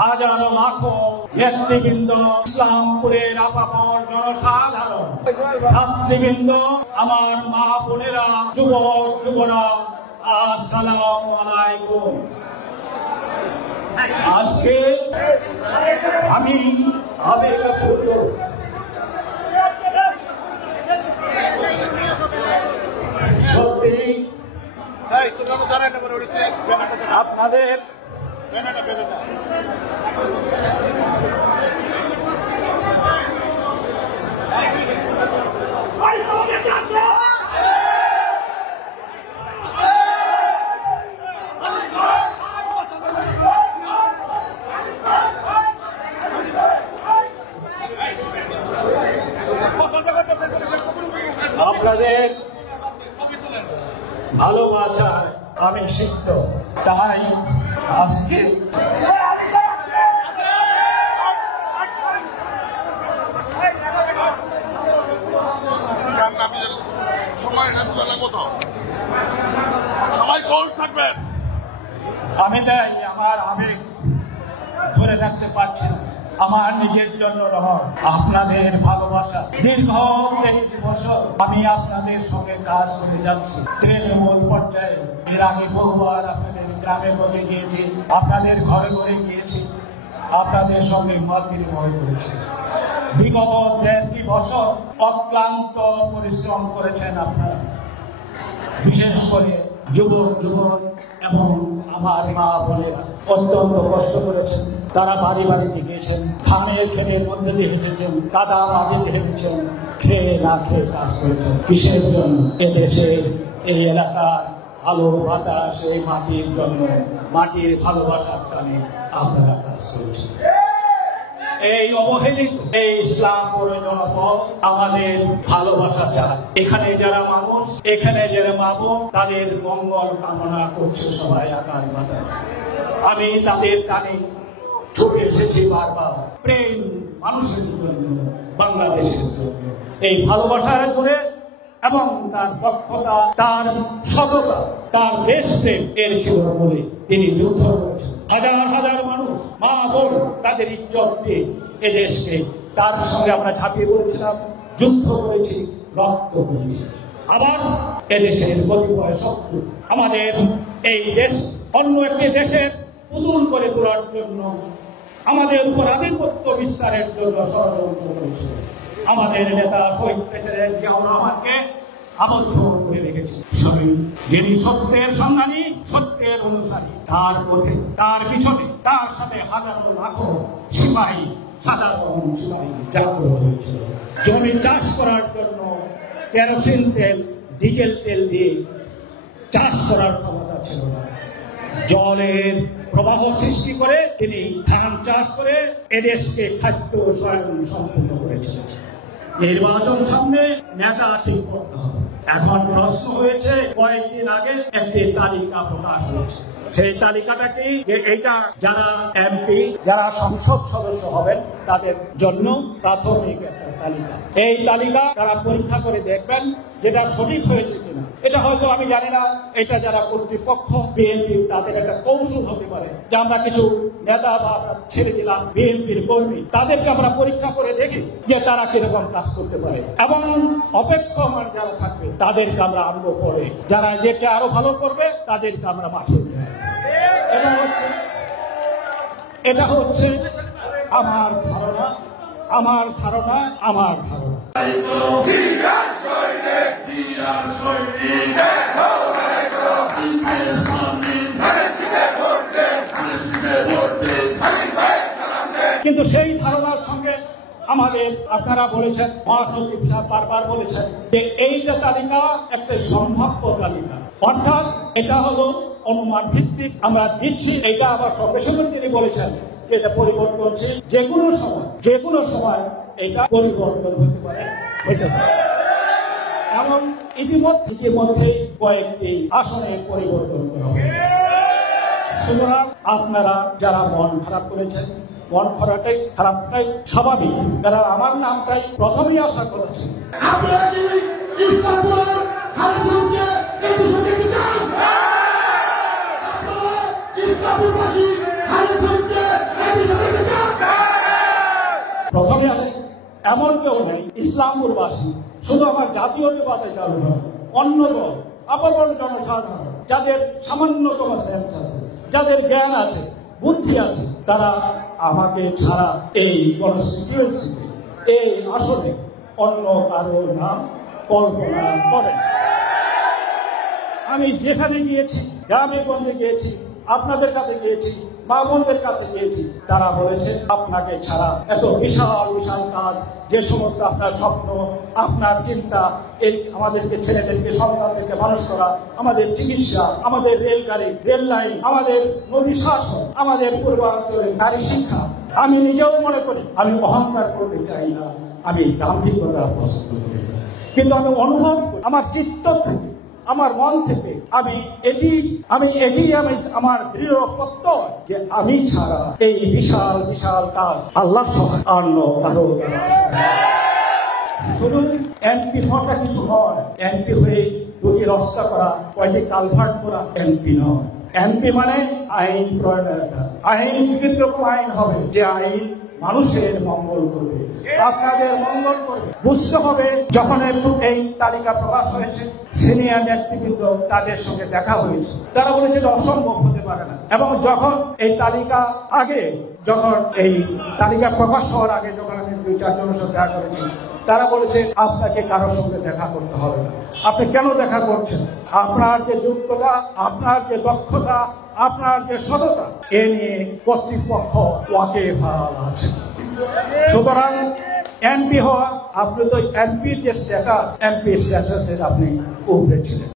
হাজারো লাখো নেতৃবৃন্দ, ইসলামপুরের আপামর জনসাধারণ, ছাত্রীবৃন্দ, আমার মা বোনেরা, যুবক যুবরা, আসসালামু আলাইকুম। আজকে আমি আবেগপূর্ণ সত্যি আপনাদের আপনাদের ভালোবাসায় আমি সিদ্ধ, তাই আজকে আমি তাই আমার আবেগ ধরে রাখতে পারছি না। আমার নিজের জন্য নয়, আপনাদের ভালোবাসা। দীর্ঘ 23 বছর আমি আপনাদের সঙ্গে কাজ করে যাচ্ছি। তৃণমূল পর্যায়ে এর আগে বহুবার আপনাদের গ্রামে গিয়ে গিয়েছি, আপনাদের ঘরে ঘরে গিয়েছি, আপনাদের সঙ্গে মত বিনিময় করেছি। বিগত 1.5 বছর অক্লান্ত পরিশ্রম করেছেন আপনারা, বিশেষ করে যুবক যুবক এবং আমার মা বোনেরা অত্যন্ত কষ্ট করেছেন। তারা বাড়ি বাড়িতে গিয়েছেন, ধানের ক্ষেতের মধ্যে দিয়ে হেঁটেছেন, কাদা মাটিতে হেঁটেছেন, খেয়ে না খেয়ে কাজ করেছেন। কিসের জন্য? এদেশের এই এলাকার আলো বাতাস, এই মাটির জন্য, মাটির ভালোবাসার টানে আপনারা কাজ করেছেন। এই অবহেলিত এই ইসলামপুরের জনপদ আমাদের ভালোবাসা চায়। এখানে যারা মানুষ, এখানে যারা মা বোন, তাদের মঙ্গল কামনা করছে সবাই আকার মাথায়। আমি তাদের টানে ছুটে এসেছি বারবার। প্রেম মানুষের জন্য, বাংলাদেশের জন্য, এই ভালোবাসার করে এবং তার দক্ষতা, তার সততা, তার দেশপ্রেম এর ছিল বলে তিনি যুদ্ধ করেছেন। হাজার হাজার মানুষ, মা বোন, তাদের ইজ্জত দিয়ে এদেশকে তার সঙ্গে আমরা ঝাঁপিয়ে পড়েছিলাম, যুদ্ধ করেছি, রক্ত করেছি। আবার এদেশের কতিপয় শত্রু আমাদের এই দেশ অন্য একটি দেশের পুতুল করে তোলার জন্য, আমাদের উপর আধিপত্য বিস্তারের জন্য ষড়যন্ত্র করেছিল। আমাদের নেতা শহীদ প্রেসিডেন্ট জিয়াউর রহমানকে আবদ্ধ করে রেখেছে। যিনি সত্যের সন্ধানী, সত্যের অনুসারী, তার পথে, তার পিছনে, তার সাথে হাজারো লাখো সিপাহী, সাধারণ সিপাহী জাগ্রত হয়েছিল। জমি চাষ করার জন্য কেরোসিন তেল, ডিজেল তেল দিয়ে চাষ করার ক্ষমতা ছিল না। জলের প্রবাহ সৃষ্টি করে তিনি ধান চাষ করে এদেশকে খাদ্য স্বয়ং সম্পূর্ণ করেছিলেন। নির্বাচন সামনে, নেতা ঠিক করতে হবে। এখন প্রশ্ন হয়েছে, কয়েকদিন আগে একটি তালিকা প্রকাশ হয়েছে। সেই তালিকাটা কি? এইটা যারা এমপি, যারা সংসদ সদস্য হবেন তাদের জন্য প্রাথমিক একটা তালিকা। এই তালিকা তারা পরীক্ষা করে দেখবেন যেটা সঠিক হয়েছে কিনা। এটা হয়তো আমি জানি না, এটা যারা কর্তৃপক্ষ বিএনপি, তাদের একটা কৌশল হতে পারে যে আমরা কিছু নেতা বা ছেড়ে দিলাম বিএনপির কর্মী, তাদেরকে আমরা পরীক্ষা করে দেখি যে তারা কিরকম কাজ করতে পারে, এবং অপেক্ষমান যারা থাকবে তাদেরকে আমরা আনবো পরে, যারা যেটা আরো ভালো করবে তাদেরকে আমরা মাঠে নিয়ে। এটা হচ্ছে আমার ধারণা, আমার ধারণা, আমার ধারণা। কিন্তু সেই ধারণার সঙ্গে আমাদের আপনারা বলেছেন, মহাসচিব সাহেব বারবার বলেছেন যে এইটা তালিকা একটা সম্ভাব্য তালিকা, অর্থাৎ এটা হলো অনুমান ভিত্তিক আমরা দিচ্ছি। এটা আবার সঙ্গে সঙ্গে তিনি বলেছেন এটা পরিবর্তনশীল, যে কোনো সময় এটা পরিবর্তন হতে পারে, হতে পারে। এবং ইতিমধ্যে কয়েকটি আসনে পরিবর্তন করা হবে। সুতরাং আপনারা যারা মন খারাপ করেছেন, মন খারাপটাই স্বাভাবিক, কারণ আমার নামটাই প্রথমেই আসার কথা ছিল। এমন কেউ নেই ইসলামপুরবাসী, শুধু আমার জাতীয়তাবাদী দল নয়, অন্য দল, আপামর জনসাধারণ, যাদের সামান্যতম সেন্স আছে, যাদের জ্ঞান আছে, বুদ্ধি আছে, তারা আমাকে ছাড়া এই কনস্টিটিউয়েন্সিতে, এই আসলে অন্য কারো নাম কল্পনা করেন। আমি যেখানে গিয়েছি, গ্রামে গঞ্জে গিয়েছি, আপনাদের কাছে গিয়েছি, মা বোনদের কাছে গিয়েছি, তারা বলেছে আপনাকে ছাড়া এত বিশাল বিশাল কাজ, যে সমস্ত আপনার স্বপ্ন, আপনার চিন্তা, এই আমাদেরকে, ছেলেদেরকে, সন্তানদেরকে মানুষ করা, আমাদের চিকিৎসা, আমাদের রেলগাড়ি, রেল লাইন, আমাদের নদী শাসন, আমাদের পূর্বাঞ্চলে নারী শিক্ষা, আমি নিজেও মনে করি, আমি অহংকার করতে চাই না, আমি দাম্ভিকতা পছন্দ করি না, কিন্তু আমি অনুভব করি আমার চিত্ত থেকে, আমার মন থেকে, আমি আমার দৃঢ় প্রত্যয় যে আমি ছাড়া এই বিশাল বিশাল কাজ আল্লাহ সহ অন্য কারো দ্বারা শুধু এমপি হওয়াটা কিছু নয়। এমপি হয়ে দুটি রাস্তা করা, কয়েকটি কালভার্ট করা এমপি নয়। এমপি মানে আইন প্রণয়নকারী। আইন বিভিন্ন রকম আইন হবে, যে আইন মানুষের মঙ্গল করবে, আপনাদের মঙ্গল করবে। বুঝতে হবে, যখন এই তালিকা প্রকাশ হয়েছে, সিনিয়র নেতৃবৃন্দ তাদের সঙ্গে দেখা হয়েছে, তারা বলেছে অসম্ভব হতে পারে না। এবং যখন এই তালিকা প্রকাশ হওয়ার আগে যখন আমি 2-4 জনের সাথে দেখা করেছি, তারা বলেছে আপনাকে কারোর সঙ্গে দেখা করতে হবে না। আপনি কেন দেখা করছেন? আপনার যে যোগ্যতা, আপনার যে দক্ষতা, আপনার যে সততা, এ নিয়ে কর্তৃপক্ষ ওয়াকিবহাল আছে। সুতরাং এমপি হওয়া, আপনি তো এমপির যে স্ট্যাটাস, এমপি স্ট্যাটাসের আপনি উপরে ছিলেন।